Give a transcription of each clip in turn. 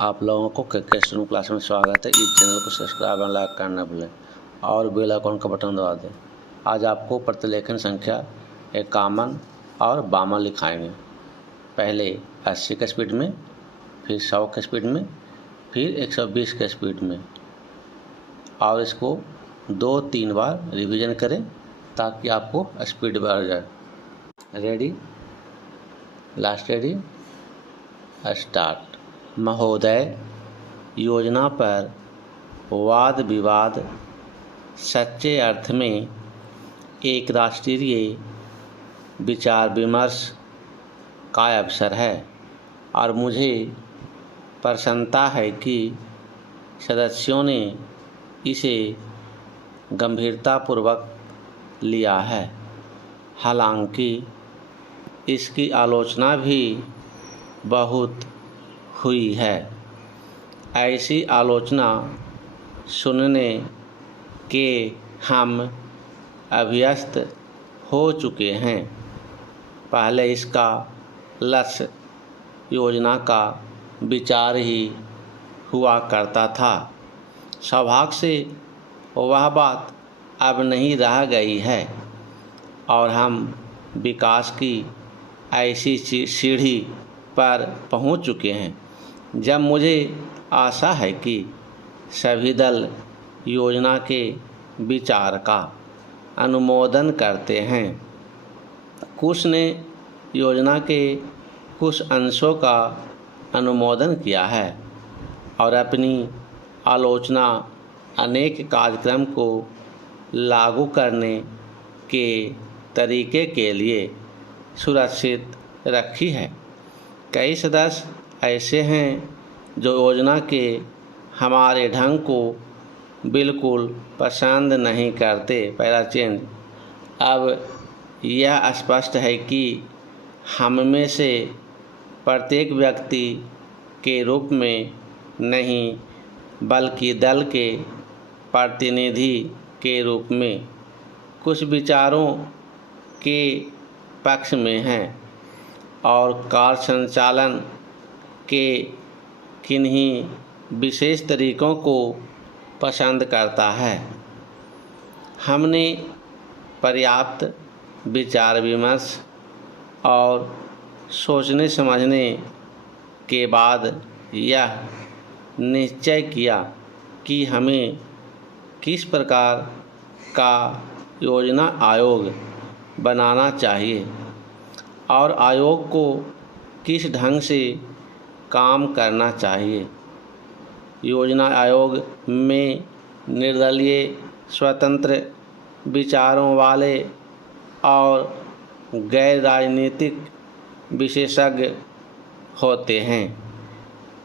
आप लोगों को के स्टूडेंट क्लास में स्वागत है। इस चैनल को सब्सक्राइब और लाइक करना न भूलें और बेल आइकन का बटन दबा दें। आज आपको प्रतिलेखन संख्या 51 और 52 लिखाएंगे। पहले 80 के स्पीड में, फिर 100 के स्पीड में, फिर 120 के स्पीड में, और इसको 2-3 बार रिवीजन करें ताकि आपको स्पीड बढ़ जाए। Ready, last ready, start. महोदय, योजना पर वाद विवाद सच्चे अर्थ में एक राष्ट्रीय विचार विमर्श का अवसर है और मुझे प्रसन्नता है कि सदस्यों ने इसे गंभीरतापूर्वक लिया है। हालांकि इसकी आलोचना भी बहुत हुई है। ऐसी आलोचना सुनने के हम अभ्यस्त हो चुके हैं। पहले इसका लक्ष्य योजना का विचार ही हुआ करता था। सौभाग्य से वह बात अब नहीं रह गई है और हम विकास की ऐसी सीढ़ी पर पहुंच चुके हैं जब मुझे आशा है कि सभी दल योजना के विचार का अनुमोदन करते हैं। कुछ ने योजना के कुछ अंशों का अनुमोदन किया है और अपनी आलोचना अनेक कार्यक्रम को लागू करने के तरीके के लिए सुरक्षित रखी है। कई सदस्य ऐसे हैं जो योजना के हमारे ढंग को बिल्कुल पसंद नहीं करते। पहला चेंज। अब यह स्पष्ट है कि हम में से प्रत्येक व्यक्ति के रूप में नहीं बल्कि दल के प्रतिनिधि के रूप में कुछ विचारों के पक्ष में हैं और कार्य संचालन के किन्हीं विशेष तरीकों को पसंद करता है। हमने पर्याप्त विचार विमर्श और सोचने समझने के बाद यह निश्चय किया कि हमें किस प्रकार का योजना आयोग बनाना चाहिए और आयोग को किस ढंग से काम करना चाहिए। योजना आयोग में निर्दलीय, स्वतंत्र विचारों वाले और गैर राजनीतिक विशेषज्ञ होते हैं,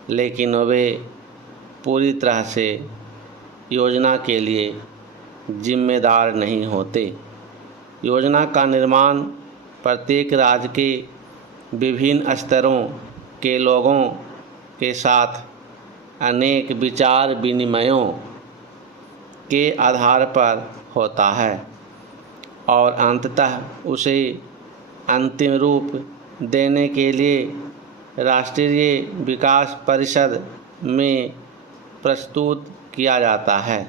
लेकिन वे पूरी तरह से योजना के लिए जिम्मेदार नहीं होते। योजना का निर्माण प्रत्येक राज्य के विभिन्न स्तरों के लोगों के साथ अनेक विचार विनिमयों के आधार पर होता है और अंततः उसे अंतिम रूप देने के लिए राष्ट्रीय विकास परिषद में प्रस्तुत किया जाता है,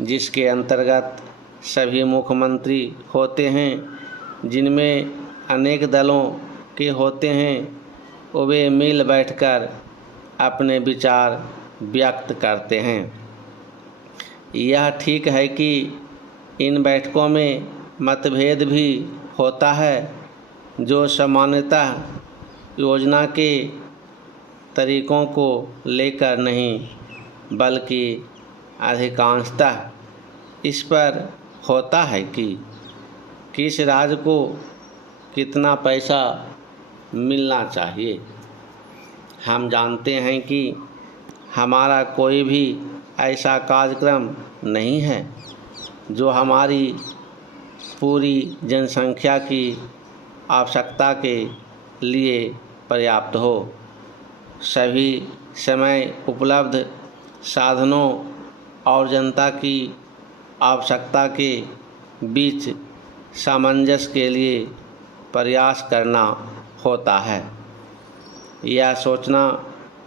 जिसके अंतर्गत सभी मुख्यमंत्री होते हैं, जिनमें अनेक दलों के होते हैं। वे मिल बैठकर अपने विचार व्यक्त करते हैं। यह ठीक है कि इन बैठकों में मतभेद भी होता है, जो सामान्यतः योजना के तरीकों को लेकर नहीं बल्कि अधिकांशतः इस पर होता है कि किस राज्य को कितना पैसा मिलना चाहिए। हम जानते हैं कि हमारा कोई भी ऐसा कार्यक्रम नहीं है जो हमारी पूरी जनसंख्या की आवश्यकता के लिए पर्याप्त हो। सभी समय उपलब्ध साधनों और जनता की आवश्यकता के बीच सामंजस्य के लिए प्रयास करना होता है। यह सोचना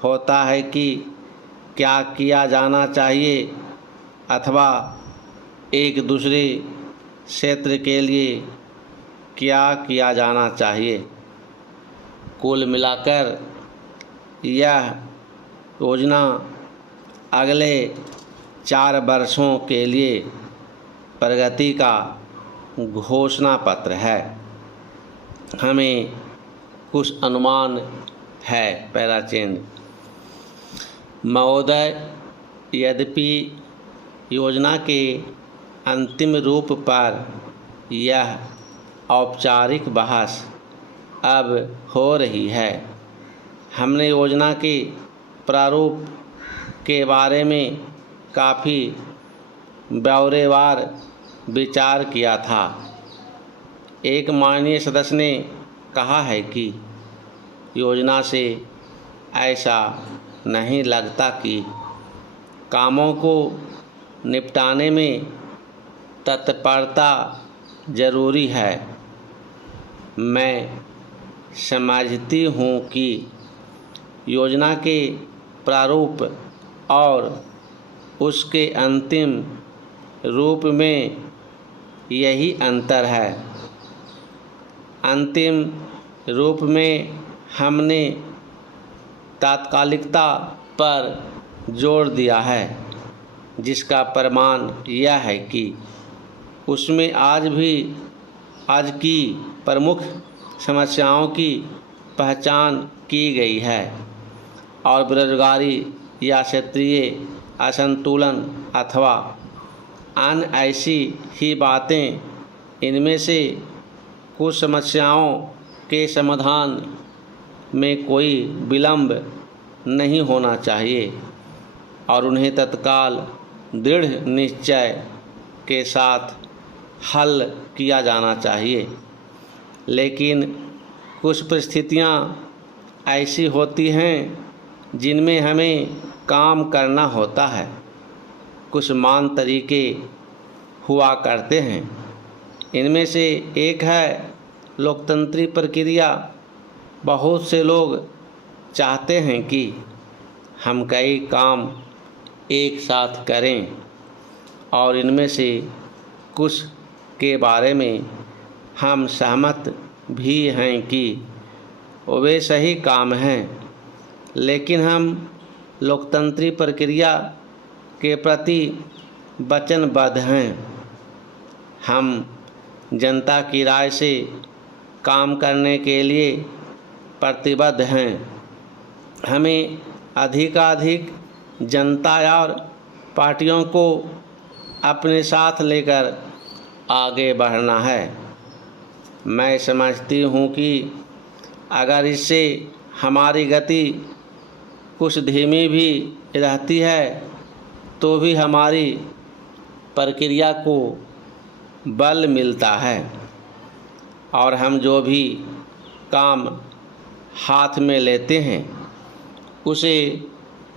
होता है कि क्या किया जाना चाहिए अथवा एक दूसरे क्षेत्र के लिए क्या किया जाना चाहिए। कुल मिलाकर यह योजना अगले 4 वर्षों के लिए प्रगति का घोषणा पत्र है। हमें कुछ अनुमान है। पैराचेंज महोदय, यद्यपि योजना के अंतिम रूप पर यह औपचारिक बहस अब हो रही है, हमने योजना के प्रारूप के बारे में काफ़ी ब्यौरेवार विचार किया था। एक माननीय सदस्य ने कहा है कि योजना से ऐसा नहीं लगता कि कामों को निपटाने में तत्परता जरूरी है। मैं समझती हूँ कि योजना के प्रारूप और उसके अंतिम रूप में यही अंतर है। अंतिम रूप में हमने तात्कालिकता पर जोर दिया है, जिसका प्रमाण यह है कि उसमें आज की प्रमुख समस्याओं की पहचान की गई है और बेरोजगारी या क्षेत्रीय असंतुलन अथवा अन्य ऐसी ही बातें, इनमें से कुछ समस्याओं के समाधान में कोई विलंब नहीं होना चाहिए और उन्हें तत्काल दृढ़ निश्चय के साथ हल किया जाना चाहिए। लेकिन कुछ परिस्थितियां ऐसी होती हैं जिनमें हमें काम करना होता है। कुछ मान तरीके हुआ करते हैं। इनमें से एक है लोकतांत्रिक प्रक्रिया। बहुत से लोग चाहते हैं कि हम कई काम एक साथ करें और इनमें से कुछ के बारे में हम सहमत भी हैं कि वे सही काम हैं, लेकिन हम लोकतांत्रिक प्रक्रिया के प्रति वचनबद्ध हैं। हम जनता की राय से काम करने के लिए प्रतिबद्ध हैं। हमें अधिकाधिक जनता और पार्टियों को अपने साथ लेकर आगे बढ़ना है। मैं समझती हूँ कि अगर इससे हमारी गति कुछ धीमी भी रहती है तो भी हमारी प्रक्रिया को बल मिलता है और हम जो भी काम हाथ में लेते हैं उसे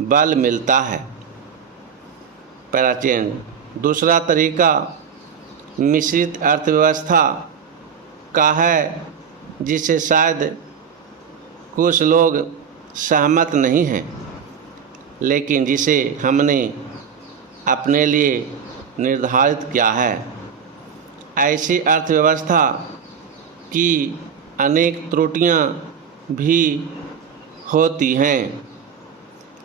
बल मिलता है। पैराचेंज दूसरा तरीका मिश्रित अर्थव्यवस्था का है, जिसे शायद कुछ लोग सहमत नहीं हैं, लेकिन जिसे हमने अपने लिए निर्धारित किया है। ऐसी अर्थव्यवस्था की अनेक त्रुटियां भी होती हैं,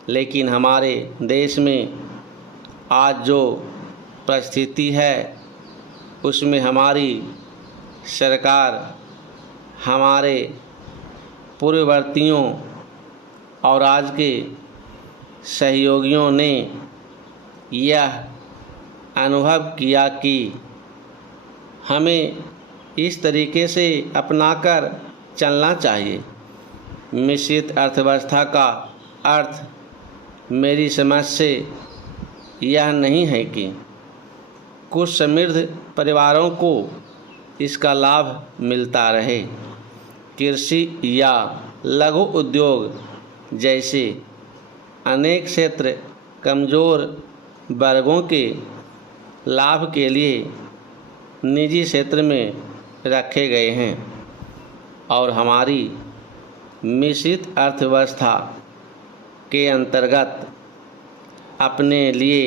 लेकिन हमारे देश में आज जो परिस्थिति है उसमें हमारी सरकार हमारे पूर्ववर्तियों और आज के सहयोगियों ने यह अनुभव किया कि हमें इस तरीके से अपनाकर चलना चाहिए। मिश्रित अर्थव्यवस्था का अर्थ मेरी समझ से यह नहीं है कि कुछ समृद्ध परिवारों को इसका लाभ मिलता रहे। कृषि या लघु उद्योग जैसे अनेक क्षेत्र कमज़ोर वर्गों के लाभ के लिए निजी क्षेत्र में रखे गए हैं और हमारी मिश्रित अर्थव्यवस्था के अंतर्गत अपने लिए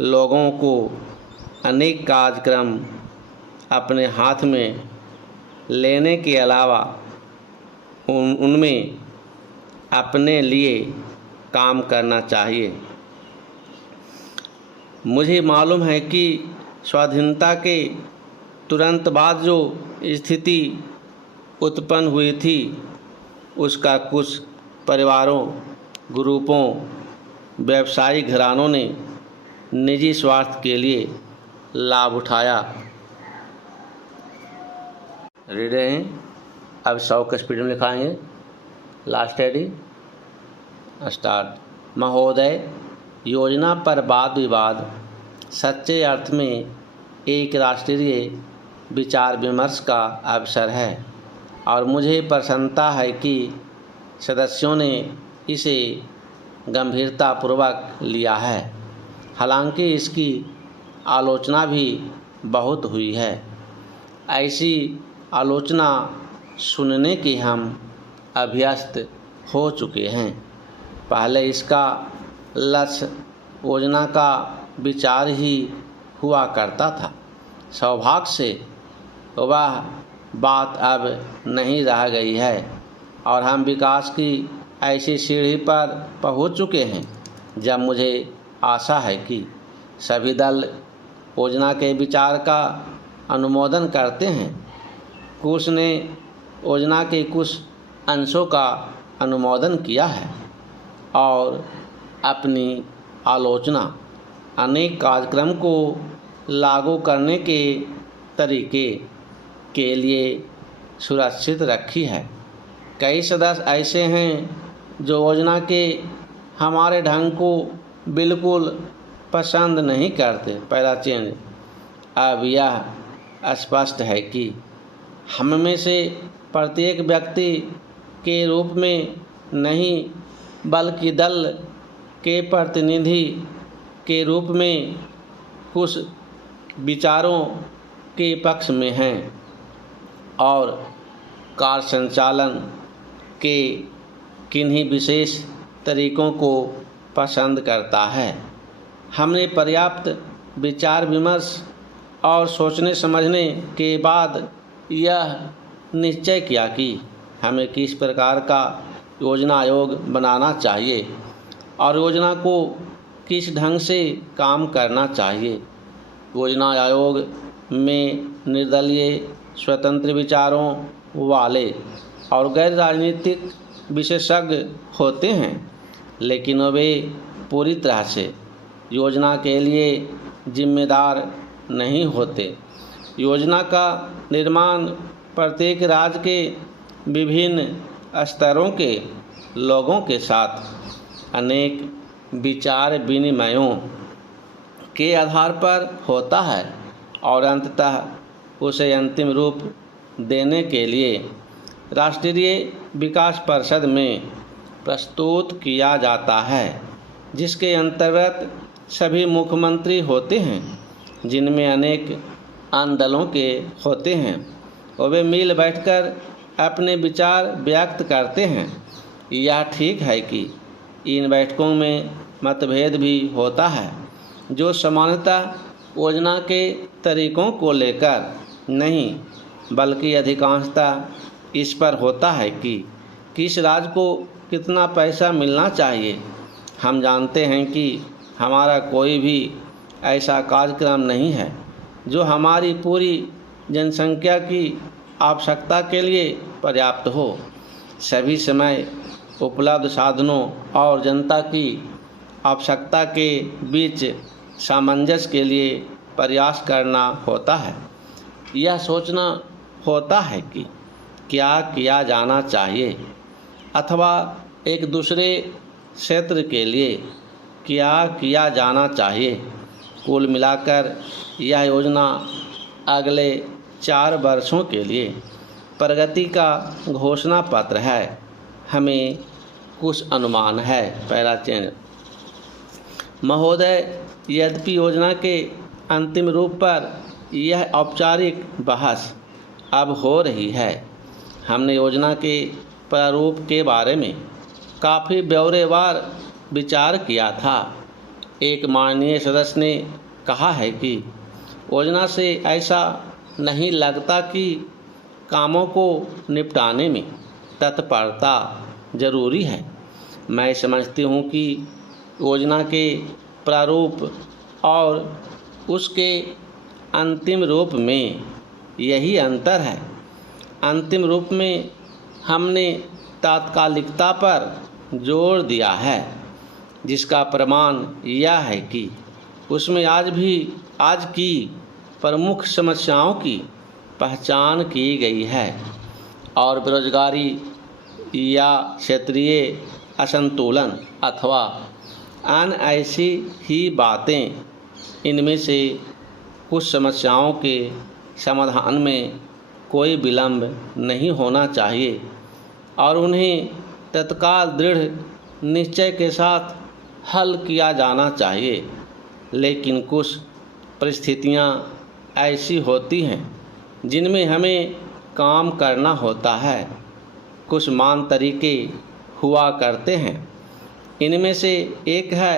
लोगों को अनेक कार्यक्रम अपने हाथ में लेने के अलावा उनमें अपने लिए काम करना चाहिए। मुझे मालूम है कि स्वाधीनता के तुरंत बाद जो स्थिति उत्पन्न हुई थी उसका कुछ परिवारों, ग्रुपों, व्यवसायिक घरानों ने निजी स्वार्थ के लिए लाभ उठाया। रीड रहे हैं, अब 100 के स्पीड में लिखाएंगे। Last AD start. महोदय, योजना पर वाद विवाद सच्चे अर्थ में एक राष्ट्रीय विचार विमर्श का अवसर है और मुझे प्रसन्नता है कि सदस्यों ने इसे गंभीरतापूर्वक लिया है। हालांकि इसकी आलोचना भी बहुत हुई है। ऐसी आलोचना सुनने के हम अभ्यस्त हो चुके हैं। पहले इसका लक्ष्य योजना का विचार ही हुआ करता था। सौभाग्य से वह बात अब नहीं रह गई है और हम विकास की ऐसी सीढ़ी पर पहुंच चुके हैं जब मुझे आशा है कि सभी दल योजना के विचार का अनुमोदन करते हैं। कुछ ने योजना के कुछ अंशों का अनुमोदन किया है और अपनी आलोचना अनेक कार्यक्रम को लागू करने के तरीके के लिए सुरक्षित रखी है। कई सदस्य ऐसे हैं जो योजना के हमारे ढंग को बिल्कुल पसंद नहीं करते। पहला चेंज। अब यह स्पष्ट है कि हम में से प्रत्येक व्यक्ति के रूप में नहीं बल्कि दल के प्रतिनिधि के रूप में कुछ विचारों के पक्ष में हैं और कार्य संचालन के किन्हीं विशेष तरीकों को पसंद करता है। हमने पर्याप्त विचार विमर्श और सोचने समझने के बाद यह निश्चय किया कि हमें किस प्रकार का योजना आयोग बनाना चाहिए और योजना को किस ढंग से काम करना चाहिए। योजना आयोग में निर्दलीय, स्वतंत्र विचारों वाले और गैर राजनीतिक विशेषज्ञ होते हैं, लेकिन वे पूरी तरह से योजना के लिए जिम्मेदार नहीं होते। योजना का निर्माण प्रत्येक राज्य के विभिन्न स्तरों के लोगों के साथ अनेक विचार विनिमयों के आधार पर होता है और अंततः उसे अंतिम रूप देने के लिए राष्ट्रीय विकास परिषद में प्रस्तुत किया जाता है, जिसके अंतर्गत सभी मुख्यमंत्री होते हैं, जिनमें अनेक अन्य दलों के होते हैं और वे मिल बैठकर अपने विचार व्यक्त करते हैं। यह ठीक है कि इन बैठकों में मतभेद भी होता है, जो सामान्यतः योजना के तरीकों को लेकर नहीं बल्कि अधिकांशतः इस पर होता है कि किस राज्य को कितना पैसा मिलना चाहिए। हम जानते हैं कि हमारा कोई भी ऐसा कार्यक्रम नहीं है जो हमारी पूरी जनसंख्या की आवश्यकता के लिए पर्याप्त हो। सभी समय उपलब्ध साधनों और जनता की आवश्यकता के बीच सामंजस्य के लिए प्रयास करना होता है। यह सोचना होता है कि क्या किया जाना चाहिए अथवा एक दूसरे क्षेत्र के लिए क्या किया जाना चाहिए। कुल मिलाकर यह योजना अगले 4 वर्षों के लिए प्रगति का घोषणा पत्र है। हमें कुछ अनुमान है। पहला चेंज। महोदय, यद्यपि योजना के अंतिम रूप पर यह औपचारिक बहस अब हो रही है, हमने योजना के प्रारूप के बारे में काफ़ी ब्यौरेवार विचार किया था। एक माननीय सदस्य ने कहा है कि योजना से ऐसा नहीं लगता कि कामों को निपटाने में तत्परता जरूरी है। मैं समझती हूँ कि योजना के प्रारूप और उसके अंतिम रूप में यही अंतर है। अंतिम रूप में हमने तात्कालिकता पर जोर दिया है, जिसका प्रमाण यह है कि उसमें आज की प्रमुख समस्याओं की पहचान की गई है और बेरोजगारी या क्षेत्रीय असंतुलन अथवा अन्य ऐसी ही बातें, इनमें से कुछ समस्याओं के समाधान में कोई विलंब नहीं होना चाहिए और उन्हें तत्काल दृढ़ निश्चय के साथ हल किया जाना चाहिए। लेकिन कुछ परिस्थितियां ऐसी होती हैं जिनमें हमें काम करना होता है। कुछ मान तरीके हुआ करते हैं। इनमें से एक है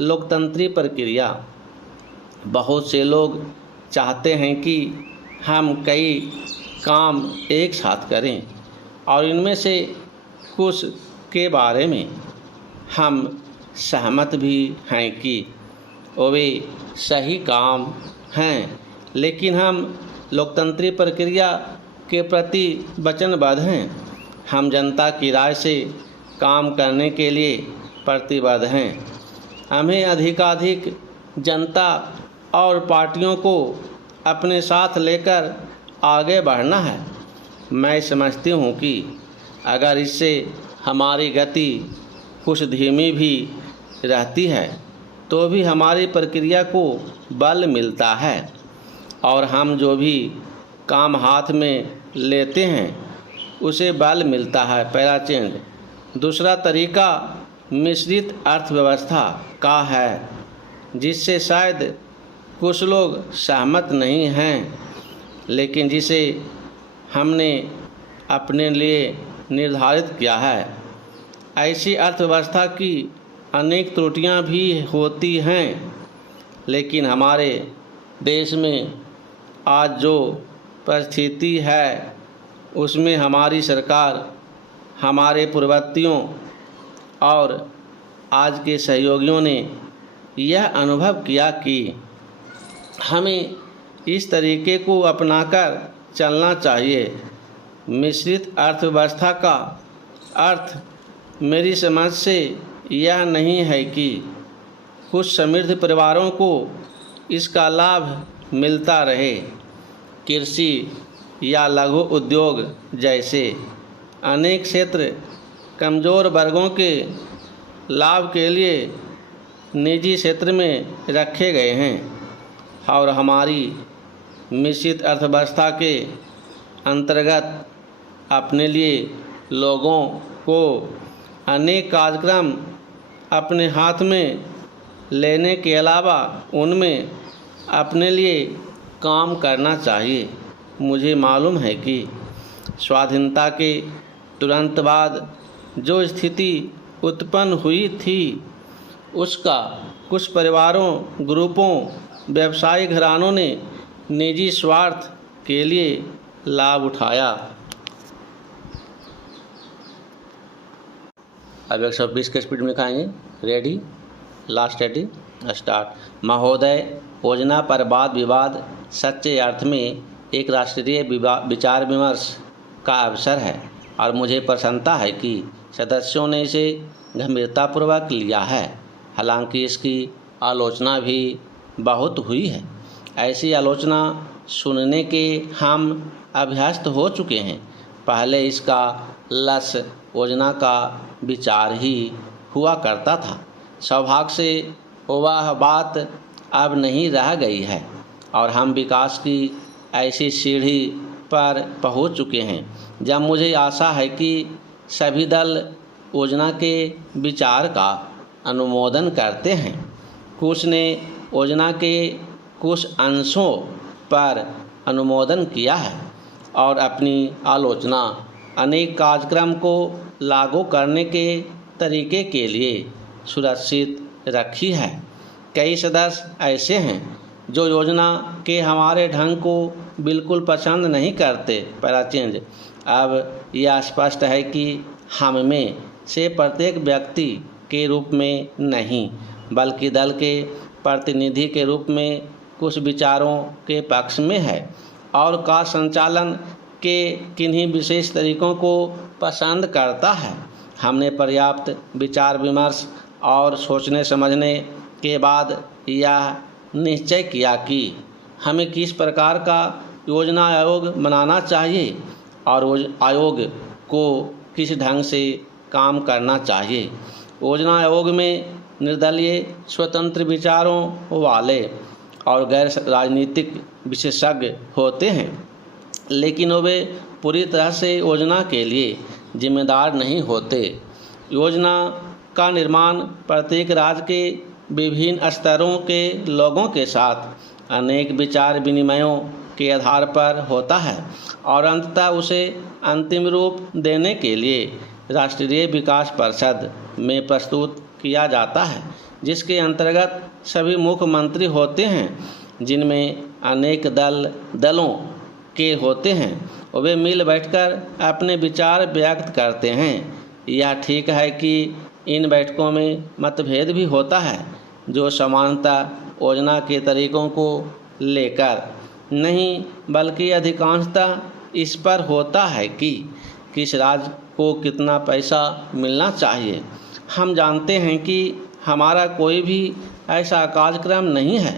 लोकतंत्री प्रक्रिया। बहुत से लोग चाहते हैं कि हम कई काम एक साथ करें और इनमें से कुछ के बारे में हम सहमत भी हैं कि वे सही काम हैं, लेकिन हम लोकतंत्री प्रक्रिया के प्रति वचनबद्ध हैं। हम जनता की राय से काम करने के लिए प्रतिबद्ध हैं। हमें अधिकाधिक जनता और पार्टियों को अपने साथ लेकर आगे बढ़ना है। मैं समझती हूँ कि अगर इससे हमारी गति कुछ धीमी भी रहती है तो भी हमारी प्रक्रिया को बल मिलता है और हम जो भी काम हाथ में लेते हैं उसे बल मिलता है। पहला चेंज। दूसरा तरीका मिश्रित अर्थव्यवस्था का है, जिससे शायद कुछ लोग सहमत नहीं हैं, लेकिन जिसे हमने अपने लिए निर्धारित किया है। ऐसी अर्थव्यवस्था की अनेक त्रुटियां भी होती हैं, लेकिन हमारे देश में आज जो परिस्थिति है उसमें हमारी सरकार, हमारे पूर्ववर्तियों और आज के सहयोगियों ने यह अनुभव किया कि हमें इस तरीके को अपनाकर चलना चाहिए। मिश्रित अर्थव्यवस्था का अर्थ मेरी समझ से यह नहीं है कि कुछ समृद्ध परिवारों को इसका लाभ मिलता रहे। कृषि या लघु उद्योग जैसे अनेक क्षेत्र कमज़ोर वर्गों के लाभ के लिए निजी क्षेत्र में रखे गए हैं और हमारी मिश्रित अर्थव्यवस्था के अंतर्गत अपने लिए लोगों को अनेक कार्यक्रम अपने हाथ में लेने के अलावा उनमें अपने लिए काम करना चाहिए। मुझे मालूम है कि स्वाधीनता के तुरंत बाद जो स्थिति उत्पन्न हुई थी उसका कुछ परिवारों, ग्रुपों, व्यवसायी घरानों ने निजी स्वार्थ के लिए लाभ उठाया। अब 120 के स्पीड में लिखाएंगे। Ready, last ready, start. महोदय, योजना पर वाद विवाद सच्चे अर्थ में एक राष्ट्रीय विचार विमर्श का अवसर है और मुझे प्रसन्नता है कि सदस्यों ने इसे गंभीरतापूर्वक लिया है। हालांकि इसकी आलोचना भी बहुत हुई है। ऐसी आलोचना सुनने के हम अभ्यस्त हो चुके हैं। पहले इसका लक्ष्य योजना का विचार ही हुआ करता था। सौभाग्य से वह बात अब नहीं रह गई है और हम विकास की ऐसी सीढ़ी पर पहुंच चुके हैं जब मुझे आशा है कि सभी दल योजना के विचार का अनुमोदन करते हैं। कुछ ने योजना के कुछ अंशों पर अनुमोदन किया है और अपनी आलोचना अनेक कार्यक्रम को लागू करने के तरीके के लिए सुरक्षित रखी है। कई सदस्य ऐसे हैं जो योजना के हमारे ढंग को बिल्कुल पसंद नहीं करते। पहला चेंज, अब यह स्पष्ट है कि हम में से प्रत्येक व्यक्ति के रूप में नहीं बल्कि दल के प्रतिनिधि के रूप में कुछ विचारों के पक्ष में है और का संचालन के किन्हीं विशेष तरीकों को पसंद करता है। हमने पर्याप्त विचार विमर्श और सोचने समझने के बाद यह निश्चय किया कि हमें किस प्रकार का योजना आयोग बनाना चाहिए और आयोग को किस ढंग से काम करना चाहिए। योजना आयोग में निर्दलीय स्वतंत्र विचारों वाले और गैर राजनीतिक विशेषज्ञ होते हैं, लेकिन वे पूरी तरह से योजना के लिए जिम्मेदार नहीं होते। योजना का निर्माण प्रत्येक राज्य के विभिन्न स्तरों के लोगों के साथ अनेक विचार विनिमयों के आधार पर होता है और अंततः उसे अंतिम रूप देने के लिए राष्ट्रीय विकास परिषद में प्रस्तुत किया जाता है, जिसके अंतर्गत सभी मुख्यमंत्री होते हैं, जिनमें अनेक दलों के होते हैं। वे मिल बैठकर अपने विचार व्यक्त करते हैं। यह ठीक है कि इन बैठकों में मतभेद भी होता है, जो सामान्यतः योजना के तरीकों को लेकर नहीं बल्कि अधिकांशतः इस पर होता है कि किस राज्य को कितना पैसा मिलना चाहिए। हम जानते हैं कि हमारा कोई भी ऐसा कार्यक्रम नहीं है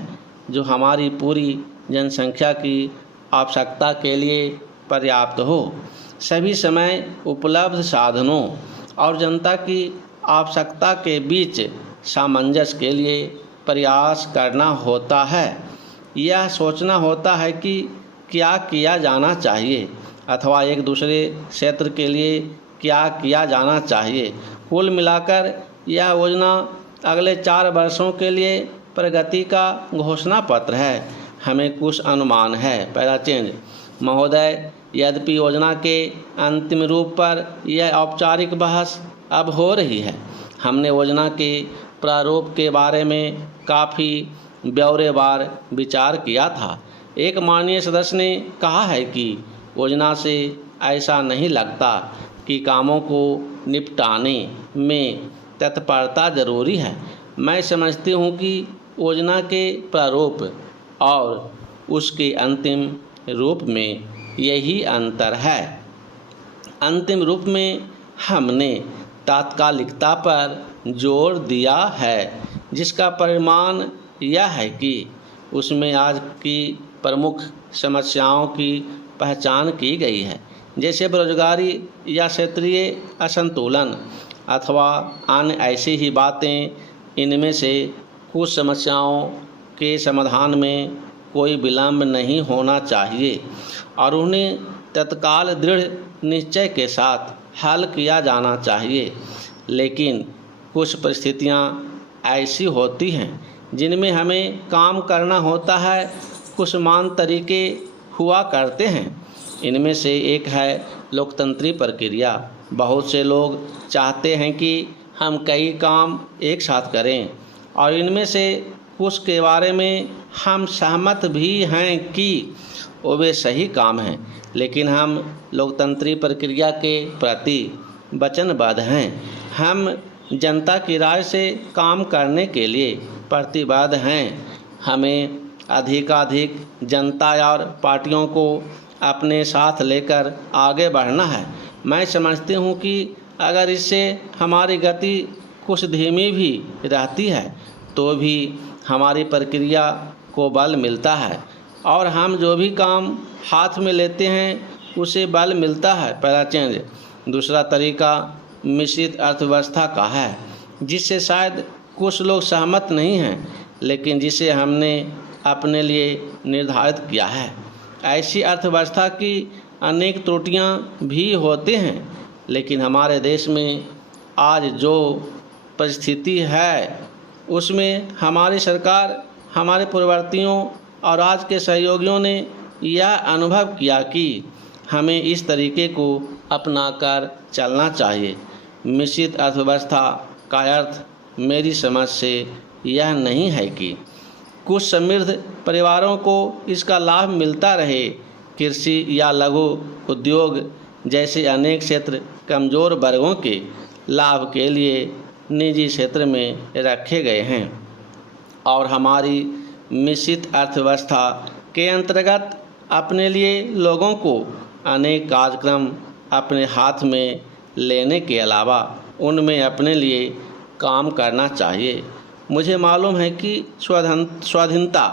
जो हमारी पूरी जनसंख्या की आवश्यकता के लिए पर्याप्त हो। सभी समय उपलब्ध साधनों और जनता की आवश्यकता के बीच सामंजस्य के लिए प्रयास करना होता है। यह सोचना होता है कि क्या किया जाना चाहिए अथवा एक दूसरे क्षेत्र के लिए क्या किया जाना चाहिए। कुल मिलाकर यह योजना अगले 4 वर्षों के लिए प्रगति का घोषणा पत्र है। हमें कुछ अनुमान है। पहला चेंज, महोदय, यद्यपि योजना के अंतिम रूप पर यह औपचारिक बहस अब हो रही है, हमने योजना के प्रारूप के बारे में काफ़ी ब्यौरेवार विचार किया था। एक माननीय सदस्य ने कहा है कि योजना से ऐसा नहीं लगता कि कामों को निपटाने में तत्परता जरूरी है। मैं समझती हूँ कि योजना के प्रारूप और उसके अंतिम रूप में यही अंतर है। अंतिम रूप में हमने तात्कालिकता पर जोर दिया है, जिसका परिणाम यह है कि उसमें आज की प्रमुख समस्याओं की पहचान की गई है, जैसे बेरोजगारी या क्षेत्रीय असंतुलन अथवा अन्य ऐसी ही बातें। इनमें से कुछ समस्याओं के समाधान में कोई विलंब नहीं होना चाहिए और उन्हें तत्काल दृढ़ निश्चय के साथ हल किया जाना चाहिए। लेकिन कुछ परिस्थितियां ऐसी होती हैं जिनमें हमें काम करना होता है। कुछ मान तरीके हुआ करते हैं। इनमें से एक है लोकतंत्रीय प्रक्रिया। बहुत से लोग चाहते हैं कि हम कई काम एक साथ करें और इनमें से कुछ के बारे में हम सहमत भी हैं कि वे सही काम हैं, लेकिन हम लोकतंत्रीय प्रक्रिया के प्रति वचनबद्ध हैं। हम जनता की राय से काम करने के लिए प्रतिबद्ध हैं। हमें अधिकाधिक जनता और पार्टियों को अपने साथ लेकर आगे बढ़ना है। मैं समझती हूँ कि अगर इससे हमारी गति कुछ धीमी भी रहती है तो भी हमारी प्रक्रिया को बल मिलता है और हम जो भी काम हाथ में लेते हैं उसे बल मिलता है। पहला चेंज। दूसरा तरीका मिश्रित अर्थव्यवस्था का है, जिससे शायद कुछ लोग सहमत नहीं हैं, लेकिन जिसे हमने अपने लिए निर्धारित किया है। ऐसी अर्थव्यवस्था की अनेक त्रुटियां भी होती हैं, लेकिन हमारे देश में आज जो परिस्थिति है उसमें हमारी सरकार, हमारे पूर्ववर्तियों और आज के सहयोगियों ने यह अनुभव किया कि हमें इस तरीके को अपनाकर चलना चाहिए। मिश्रित अर्थव्यवस्था का अर्थ मेरी समझ से यह नहीं है कि कुछ समृद्ध परिवारों को इसका लाभ मिलता रहे। कृषि या लघु उद्योग जैसे अनेक क्षेत्र कमज़ोर वर्गों के लाभ के लिए निजी क्षेत्र में रखे गए हैं और हमारी मिश्रित अर्थव्यवस्था के अंतर्गत अपने लिए लोगों को अनेक कार्यक्रम अपने हाथ में लेने के अलावा उनमें अपने लिए काम करना चाहिए। मुझे मालूम है कि स्वाधीनता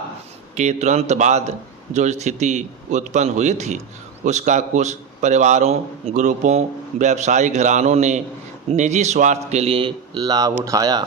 के तुरंत बाद जो स्थिति उत्पन्न हुई थी उसका कुछ परिवारों, ग्रुपों, व्यावसायिक घरानों ने निजी स्वार्थ के लिए लाभ उठाया।